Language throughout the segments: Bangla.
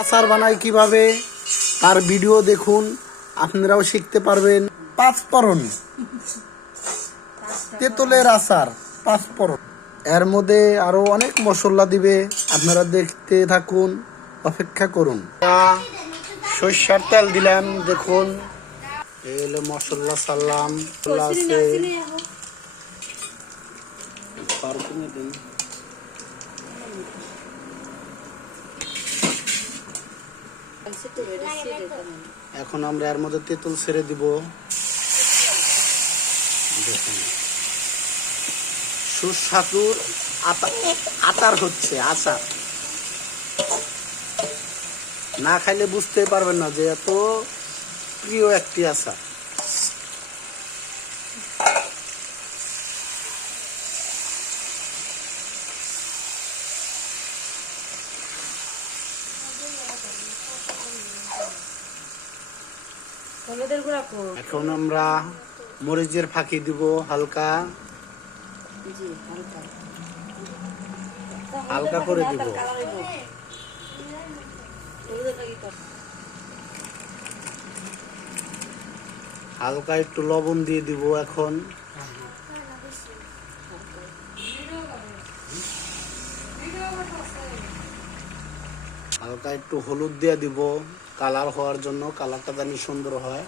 আচার বানাই কীভাবে তার ভিডিও দেখুন আপনারাও শিখতে পারবেন। পাঁচফোড়ন তেঁতুলের আচার পাঁচফোড়ন এর মধ্যে আরও অনেক মশলা দিবে আপনারা দেখতে থাকুন অপেক্ষা করুন। সর্ষার তেল দিলাম দেখুন। মশলা আছে পারফিউমে দিন এখন আমরা এর মধ্যে তেঁতুল ছেড়ে দিব। সুস্বাদুর আচার হচ্ছে, আচার। না খাইলে বুঝতে পারবেন না যে এত প্রিয় একটি আচার। হলুদের গুঁড়া কো এখন আমরা মরিচের ফাঁকি দিব হালকা। জি হালকা। হালকা করে দিব। হালকা একটু লবণ দিয়ে দিব এখন। হালকা একটু হলুদ দিয়ে দিব। কালার হওয়ার জন্য কালারটা জানি সুন্দর হয়।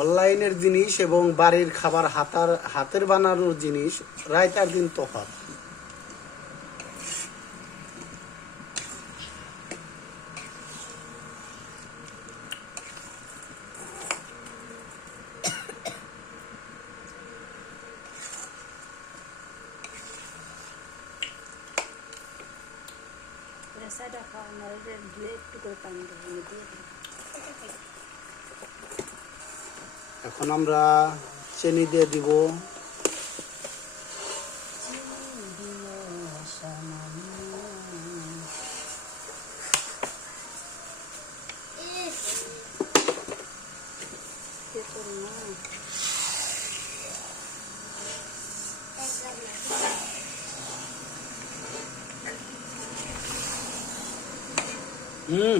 অনলাইনের জিনিস এবং বাড়ির খাবার হাতার হাতের বানানোর জিনিস রায়তার দিন তফাৎ সাইডা খাওয়া না এটা ধুয়ে একটু করে পানি দিয়ে দিয়ে এখন আমরা চেনি দিয়ে দিব কে করো না হুম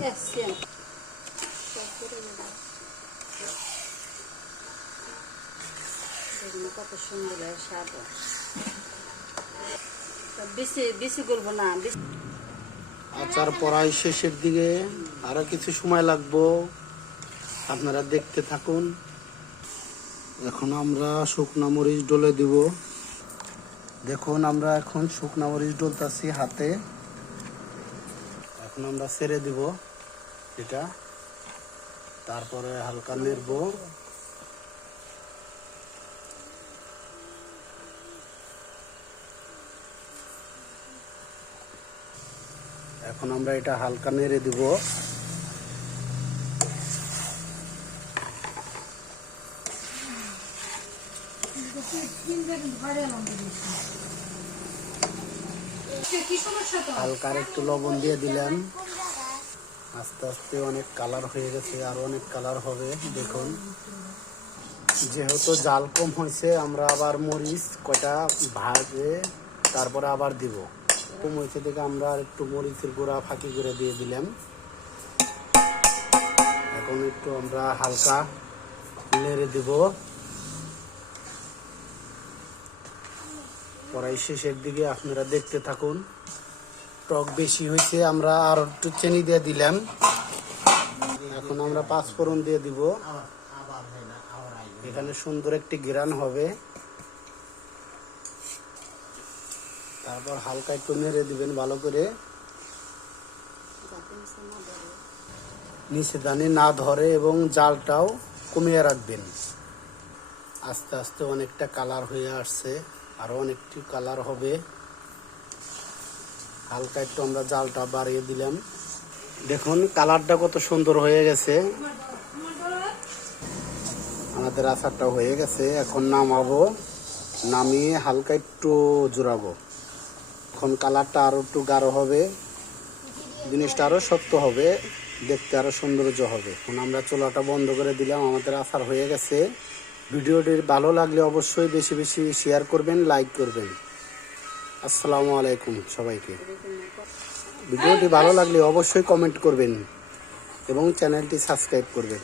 কত সুন্দর স্বাদ বেশি বেশি করব না আচার পড়াই শেষের দিকে আরও কিছু সময় লাগবো। আপনারা দেখতে থাকুন। এখন আমরা শুকনা মরিচ ডলে দিব। দেখুন আমরা এখন শুকনা মরিচ ডলতাছি হাতে। এখন আমরা ছেড়ে দিব এটা। তারপরে হালকা নেড়বো। এখন আমরা এটা হালকা নেড়ে দিব। আর একটু লবণ দিয়ে দিলাম। আস্তে আস্তে অনেক কালার হয়ে গেছে, আর অনেক কালার হবে, দেখুন। যেহেতু জাল কম হয়েছে, আমরা আবার মরিচ কয়টা ভাগে তারপরে আবার দিব। কম হয়েছে থেকে আমরা আর একটু মরিচের গুঁড়া ফাঁকি করে দিয়ে দিলাম। এখন একটু আমরা হালকা নেড়ে দিব। পড়াই শেষের দিকে আপনারা দেখতে থাকুন। টক বেশি হয়েছে, আমরা আর একটু চেনি দিয়ে দিলাম। এখন আমরা পাঁচ পাঁচফোড়ন দিয়ে দিব। এখানে সুন্দর একটি গ্রান হবে। তারপর হালকা একটু নেড়ে দিবেন ভালো করে। নিচে দানে না ধরে এবং জালটাও কমিয়ে রাখবেন। আস্তে আস্তে অনেকটা কালার হয়ে আসছে। আরও অনেকটি কালার হবে। হালকা একটু আমরা জালটা বাড়িয়ে দিলাম। দেখুন, কালারটা কত সুন্দর হয়ে গেছে। আমাদের আচারটা হয়ে গেছে। এখন নামাবো, নামিয়ে হালকা একটু জোড়াবো। এখন কালারটা আরও একটু গাঢ় হবে। জিনিসটা আরও শক্ত হবে, দেখতে আরও সৌন্দর্য হবে। এখন আমরা চোলাটা বন্ধ করে দিলাম। আমাদের আচার হয়ে গেছে। ভিডিওটি ভালো লাগলে অবশ্যই বেশি বেশি শেয়ার করবেন লাইক করবেন। আসসালামু আলাইকুম সবাইকে। ভিডিওটি ভালো লাগলে অবশ্যই কমেন্ট করবেন এবং চ্যানেলটি সাবস্ক্রাইব করবেন।